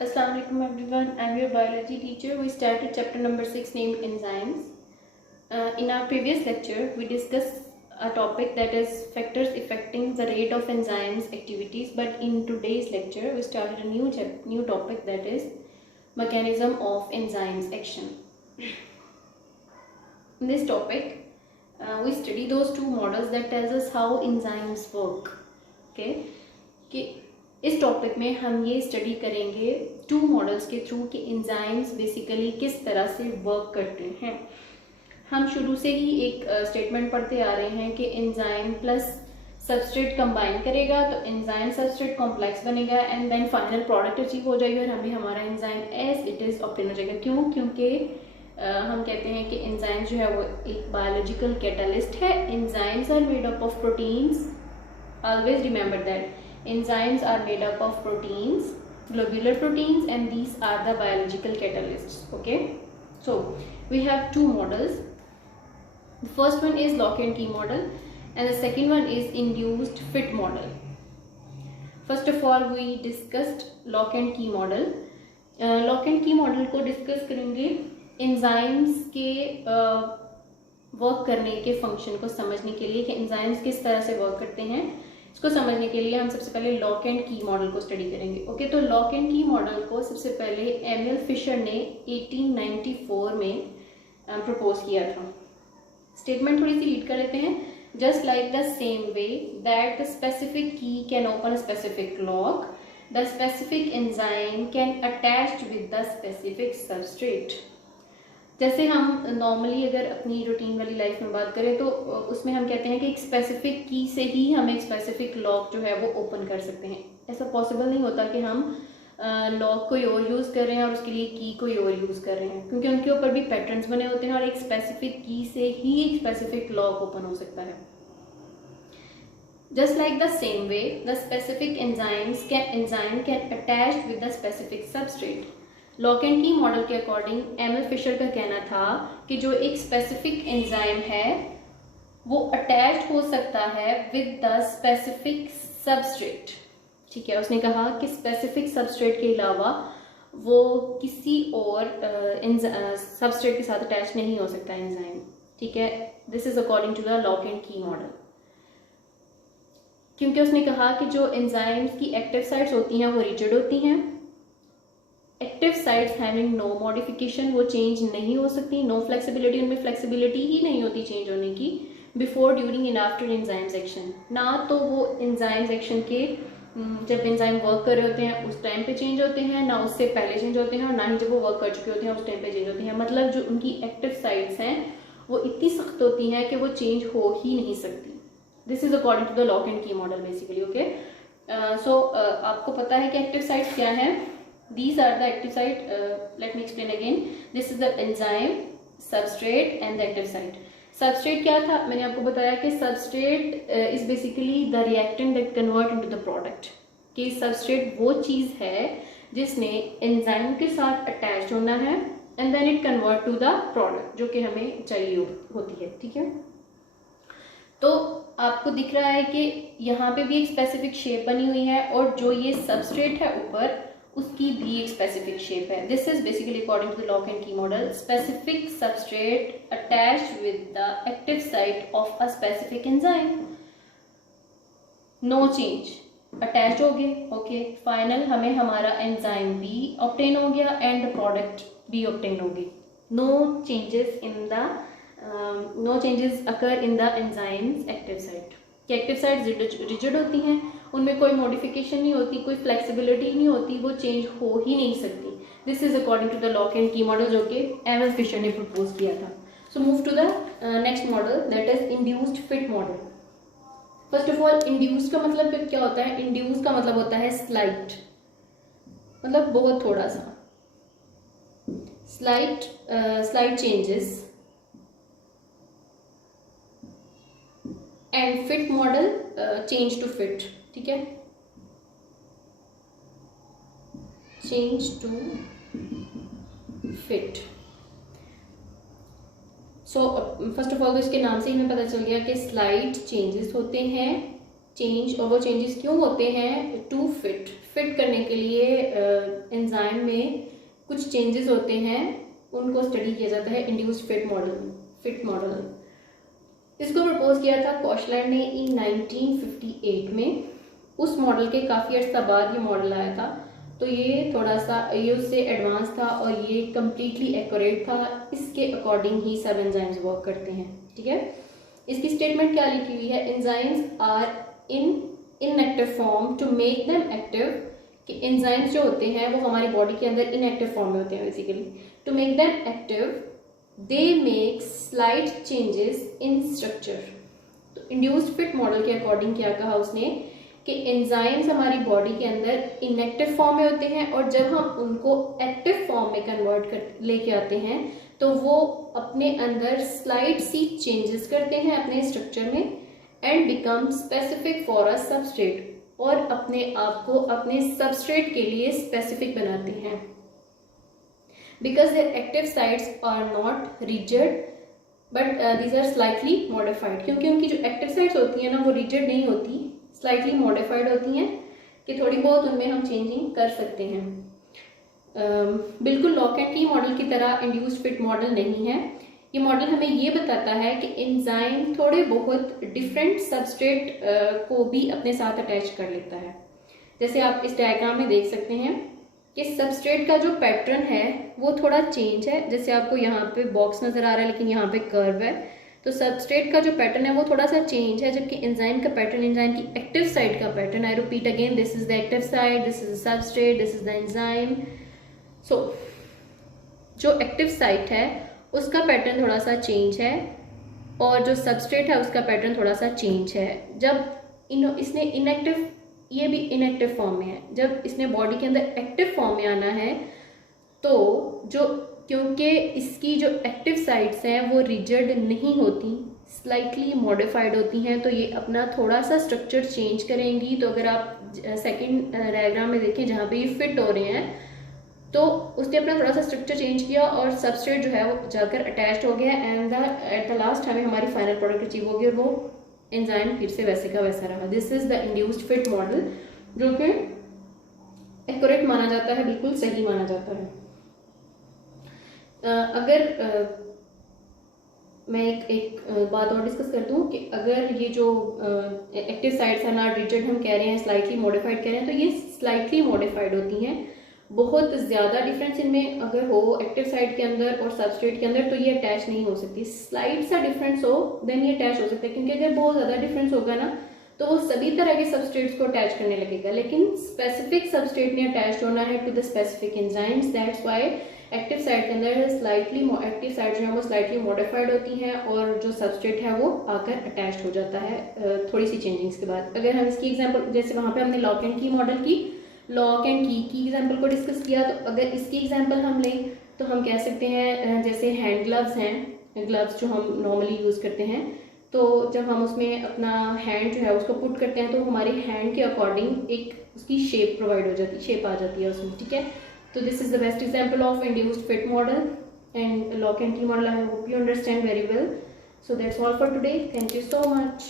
Assalamu alaikum everyone. I'm your biology teacher. We started chapter number 6 named enzymes. In our previous lecture, we discussed a topic that is factors affecting the rate of enzymes activities. But in today's lecture, we started a new topic that is mechanism of enzymes action. In this topic, we study those two models that tells us how enzymes work. Okay. इस topic में हम ये study करेंगे two models के through कि enzymes basically किस तरह से वर्क करते हैं। हम शुरू से ही एक स्टेटमेंट पढ़ते आ रहे हैं कि एंजाइम प्लस सबस्ट्रेट कंबाइन करेगा तो एंजाइम सबस्ट्रेट कॉम्प्लेक्स बनेगा and then final product achieve हो जाएगी और हमें हमारा enzyme as it is obtain हो जाएगा। क्यों? क्योंकि हम कहते हैं कि एंजाइम जो है वो एक बायोलॉजिकल कैटालिस्ट है। Enzymes are made up of proteins, always remember that enzymes are made up of proteins, globular proteins, and these are the biological catalysts. Okay, so we have two models. The first one is lock and key model and the second one is induced fit model. First of all we discussed lock and key model. Lock and key model को discuss करेंगे enzymes के work करने के function को समझने के लिए कि enzymes किस तरह से वर्क करते हैं। इसको समझने के लिए हम सबसे पहले लॉक एंड की मॉडल को स्टडी करेंगे। ओके, तो लॉक एंड की मॉडल को सबसे पहले एमिल फिशर ने 1894 में प्रपोज किया था। स्टेटमेंट थोड़ी सी रीड कर लेते हैं। Just like the same way that the specific key can open a specific lock, the specific enzyme can attached with the specific substrate. जैसे हम नॉर्मली अगर अपनी रूटीन वाली लाइफ में बात करें तो उसमें हम कहते हैं कि एक स्पेसिफिक की से ही हम एक स्पेसिफिक लॉक जो है वो ओपन कर सकते हैं। ऐसा पॉसिबल नहीं होता कि हम लॉक कोई और यूज़ कर रहे हैं और उसके लिए की कोई और यूज़ कर रहे हैं, क्योंकि उनके ऊपर भी पैटर्न्स बने होते हैं और एक स्पेसिफिक की से ही एक स्पेसिफिक लॉक ओपन हो सकता है। Just like the same way the specific enzyme can attached with the specific substrate. Lock and key model के अकॉर्डिंग एमिल फिशर का कहना था कि जो एक स्पेसिफिक एंजाइम है वो अटैच हो सकता है विद द स्पेसिफिक सबस्ट्रेट। ठीक है, उसने कहा कि स्पेसिफिक सबस्ट्रेट के अलावा वो किसी और सबस्ट्रेट के साथ अटैच नहीं हो सकता एंजाइम। ठीक है, this is according to the lock and key model. क्योंकि उसने कहा कि जो एंजाइम्स की एक्टिव साइट्स होती हैं वो रिजिड होती हैं। Active sites having no modification, वो चेंज नहीं हो सकती। नो फ्लेक्सिबिलिटी, उनमें फ्लेक्सिबिलिटी ही नहीं होती चेंज होने की। Before, during and after enzymes action, ना तो वो एंजाइम्स एक्शन के जब एंजाइम वर्क कर रहे होते हैं उस टाइम पे चेंज होते हैं, ना उससे पहले चेंज होते हैं और ना ही जब वो वर्क कर चुके होते हैं उस टाइम पे चेंज होते हैं। मतलब जो उनकी एक्टिव साइट्स हैं वो इतनी सख्त होती हैं कि वो चेंज हो ही नहीं सकती। This is according to the lock and key model basically. Okay, so आपको पता है कि एक्टिव साइट्स क्या है। These are the active site. Let me explain again. This is the enzyme, substrate and the active site. Substrate क्या था? मैंने आपको बताया कि substrate is basically the reactant that convert into the product. कि substrate वो चीज़ है जिसने enzyme के साथ attached होना है and then it convert to the product जो कि हमें चाहिए होती है। ठीक है, तो आपको दिख रहा है कि यहाँ पे भी एक स्पेसिफिक शेप बनी हुई है और जो ये सबस्ट्रेट है ऊपर उसकी भी एक स्पेसिफिक शेप है। This is basically according to the lock and key model. Specific substrate attached with the active site of a specific enzyme, no change, attach हो गए। ओके, फाइनल हमें हमारा एंजाइम भी ऑब्टेन हो गया एंड द प्रोडक्ट भी obtain हो गई। No changes occur in the enzymes active site. Active site rigid होती हैं, उनमें कोई मॉडिफिकेशन नहीं होती, कोई फ्लेक्सिबिलिटी नहीं होती, वो चेंज हो ही नहीं सकती। This is according to the lock and key model जो कि एमिल फिशर ने प्रपोज किया था। So move to the next model that is induced fit model. First of all, induced का मतलब क्या होता है? इंड्यूस्ड का मतलब होता है स्लाइट, मतलब बहुत थोड़ा सा, slight changes. And fit model change to fit. ठीक है, change to fit. So first of all तो इसके नाम से ही हमें पता चल गया कि स्लाइट चेंजेस होते हैं चेंज, और वो चेंजेस क्यों होते हैं? टू फिट करने के लिए एंजाइम में कुछ चेंजेस होते हैं, उनको स्टडी किया जाता है इंड्यूस्ड फिट मॉडल। इसको प्रपोज किया था कॉशलैंड ने इन 1958 में। उस मॉडल के काफ़ी अर्सा बाद ये मॉडल आया था, तो ये थोड़ा सा ये उससे एडवांस था और ये कम्प्लीटली एक्यूरेट था। इसके अकॉर्डिंग ही सब एंजाइम्स वर्क करते हैं, ठीक है। इसकी स्टेटमेंट क्या लिखी हुई है? Enzymes are in inactive form to make them active, कि एंजाइम्स जो होते हैं वो हमारी बॉडी के अंदर इनएक्टिव फॉर्म में होते हैं basically. To make them active they make slight changes in structure. तो इंड्यूस्ड फिट मॉडल के अकॉर्डिंग क्या कहा उसने कि एंजाइम्स हमारी बॉडी के अंदर इनएक्टिव फॉर्म में होते हैं, और जब हम उनको एक्टिव फॉर्म में कन्वर्ट कर लेके आते हैं तो वो अपने अंदर स्लाइट सी चेंजेस करते हैं अपने स्ट्रक्चर में, and become specific for a substrate, और अपने आप को अपने सबस्ट्रेट के लिए स्पेसिफिक बनाते हैं। Because their active sites are not rigid but these are slightly modified, क्योंकि उनकी जो एक्टिव साइट्स होती हैं ना वो रिजिड नहीं होती, स्लाइटली मॉडिफाइड होती हैं, कि थोड़ी बहुत उनमें हम चेंजिंग कर सकते हैं। बिल्कुल लॉक एंड की मॉडल की तरह इंड्यूस्ड फिट मॉडल नहीं है। ये मॉडल हमें ये बताता है कि एंजाइम थोड़े बहुत डिफरेंट सबस्ट्रेट को भी अपने साथ अटैच कर लेता है। जैसे आप इस डायग्राम में देख सकते हैं कि सबस्ट्रेट का जो पैटर्न है वो थोड़ा चेंज है। जैसे आपको यहाँ पे बॉक्स नजर आ रहा है लेकिन यहाँ पे कर्व है, तो सबस्ट्रेट का जो पैटर्न है वो थोड़ा सा चेंज है, जबकि एंजाइम का पैटर्न, एंजाइम की एक्टिव साइड का pattern, I repeat again, this is the active side, this is the substrate, this is the enzyme. So जो एक्टिव साइट है उसका पैटर्न थोड़ा सा चेंज है, और जो सबस्ट्रेट है उसका पैटर्न थोड़ा सा चेंज है। जब इसने इनएक्टिव, ये भी इनएक्टिव फॉर्म में है, जब इसने बॉडी के अंदर एक्टिव फॉर्म में आना है तो क्योंकि इसकी जो एक्टिव साइट्स हैं वो रिजिड नहीं होती, स्लाइटली मॉडिफाइड होती हैं, तो ये अपना थोड़ा सा स्ट्रक्चर चेंज करेंगी। तो अगर आप सेकंड डायग्राम में देखें जहाँ पे ये फिट हो रहे हैं, तो उसने अपना थोड़ा सा स्ट्रक्चर चेंज किया और सबस्ट्रेट जो है वो जाकर अटैच्ड हो गया, एंड एट द लास्ट हमें हमारी फाइनल प्रोडक्ट अचीव होगी और वो एंजाइम फिर से वैसे का वैसा रहा। This is the induced fit model, जो कि एक्यूरेट माना जाता है, बिल्कुल सही माना जाता है। अगर मैं एक बात और डिस्कस कर दूं कि अगर ये जो एक्टिव साइट्स हैं ना रिजिड हम कह रहे हैं, स्लाइटली मॉडिफाइड कह रहे हैं, तो ये स्लाइटली मॉडिफाइड होती हैं। बहुत ज़्यादा डिफरेंस इनमें अगर हो एक्टिव साइट के अंदर और सबस्ट्रेट के अंदर तो ये अटैच नहीं हो सकती। स्लाइट सा डिफरेंस हो देन ये अटैच हो सकता है, क्योंकि अगर बहुत ज़्यादा डिफरेंस होगा ना तो वो सभी तरह के सबस्ट्रेट्स को अटैच करने लगेगा, लेकिन स्पेसिफिक सबस्ट्रेट ने अटैच होना है to the specific enzymes. That's why active site के अंदर एक्टिव साइट जो है वो स्लाइटली मॉडिफाइड होती हैं, और जो सबस्ट्रेट है वो आकर अटैच हो जाता है थोड़ी सी चेंजिंग्स के बाद। अगर हम इसकी एग्जांपल, जैसे वहाँ पे हमने लॉक एंड की मॉडल की लॉक एंड की एग्जांपल को डिस्कस किया, तो अगर इसकी एग्जांपल हम लें तो हम कह सकते हैं जैसे हैंड ग्लव्स हैं, ग्लव्स जो हम नॉर्मली यूज़ करते हैं, तो जब हम उसमें अपना हैंड जो है उसको पुट करते हैं तो हमारे हैंड के अकॉर्डिंग एक उसकी शेप प्रोवाइड हो जाती है, शेप आ जाती है उसमें, ठीक है। तो this is the best example of induced fit model and lock and key model. I hope you understand very well. So that's all for today. Thank you so much.